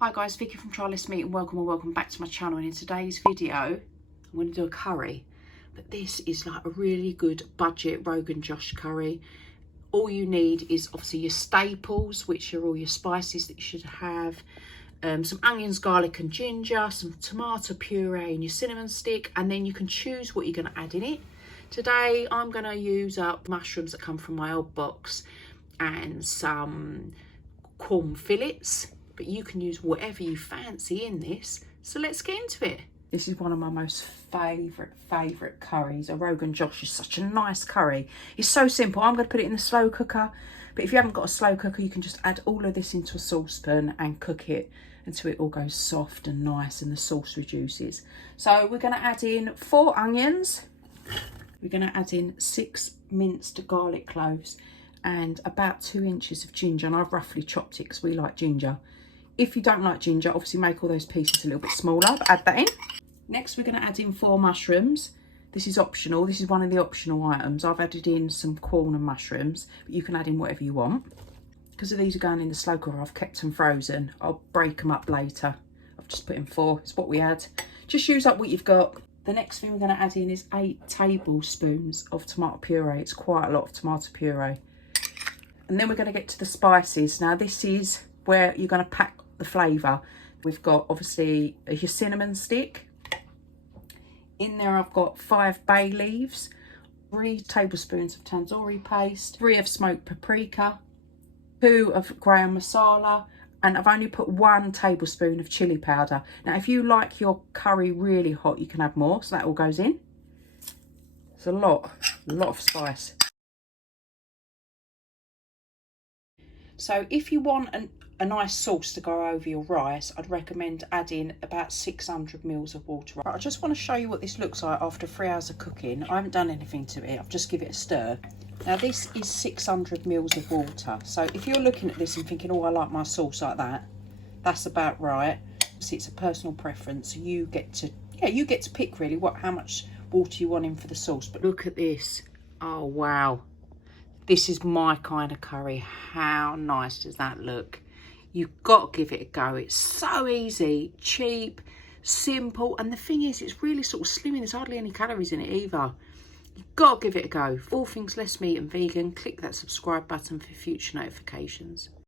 Hi guys, Vicky from Try Less Meat and welcome back to my channel. And in today's video, I'm going to do a curry. But this is like a really good budget Rogan Josh curry. All you need is obviously your staples, which are all your spices that you should have. Some onions, garlic and ginger, some tomato puree and your cinnamon stick. And then you can choose what you're going to add in it. Today, I'm going to use up mushrooms that come from my old box and some corn fillets. But you can use whatever you fancy in this. So let's get into it. This is one of my most favourite curries. A Rogan Josh is such a nice curry. It's so simple. I'm going to put it in the slow cooker. But if you haven't got a slow cooker, you can just add all of this into a saucepan and cook it until it all goes soft and nice and the sauce reduces. So we're going to add in 4 onions. We're going to add in 6 minced garlic cloves and about 2 inches of ginger. And I've roughly chopped it because we like ginger. If you don't like ginger, obviously make all those pieces a little bit smaller, but add that in. Next, we're going to add in 4 mushrooms. This is optional. This is one of the optional items. I've added in some corn and mushrooms, but you can add in whatever you want. Because these are going in the slow cooker, I've kept them frozen. I'll break them up later. I've just put in 4. It's what we add. Just use up what you've got. The next thing we're going to add in is 8 tablespoons of tomato puree. It's quite a lot of tomato puree. And then we're going to get to the spices. Now, this is where you're going to pack the flavour. We've got obviously your cinnamon stick. In there I've got 5 bay leaves, 3 tablespoons of tandoori paste, 3 of smoked paprika, 2 of Gram Masala, and I've only put 1 tablespoon of chilli powder. Now if you like your curry really hot, you can add more, so that all goes in. It's a lot of spice. So if you want a nice sauce to go over your rice, I'd recommend adding about 600 mils of water. I just want to show you what this looks like after 3 hours of cooking. I haven't done anything to it, I've just given it a stir. Now this is 600 mils of water. So if you're looking at this and thinking, oh, I like my sauce like that, that's about right. Obviously it's a personal preference. You get to pick really how much water you want in for the sauce. But look at this. Oh wow. This is my kind of curry. How nice does that look? You've got to give it a go. It's so easy, cheap, simple. And the thing is, it's really sort of slimming. There's hardly any calories in it either. You've got to give it a go. For all things less meat and vegan, click that subscribe button for future notifications.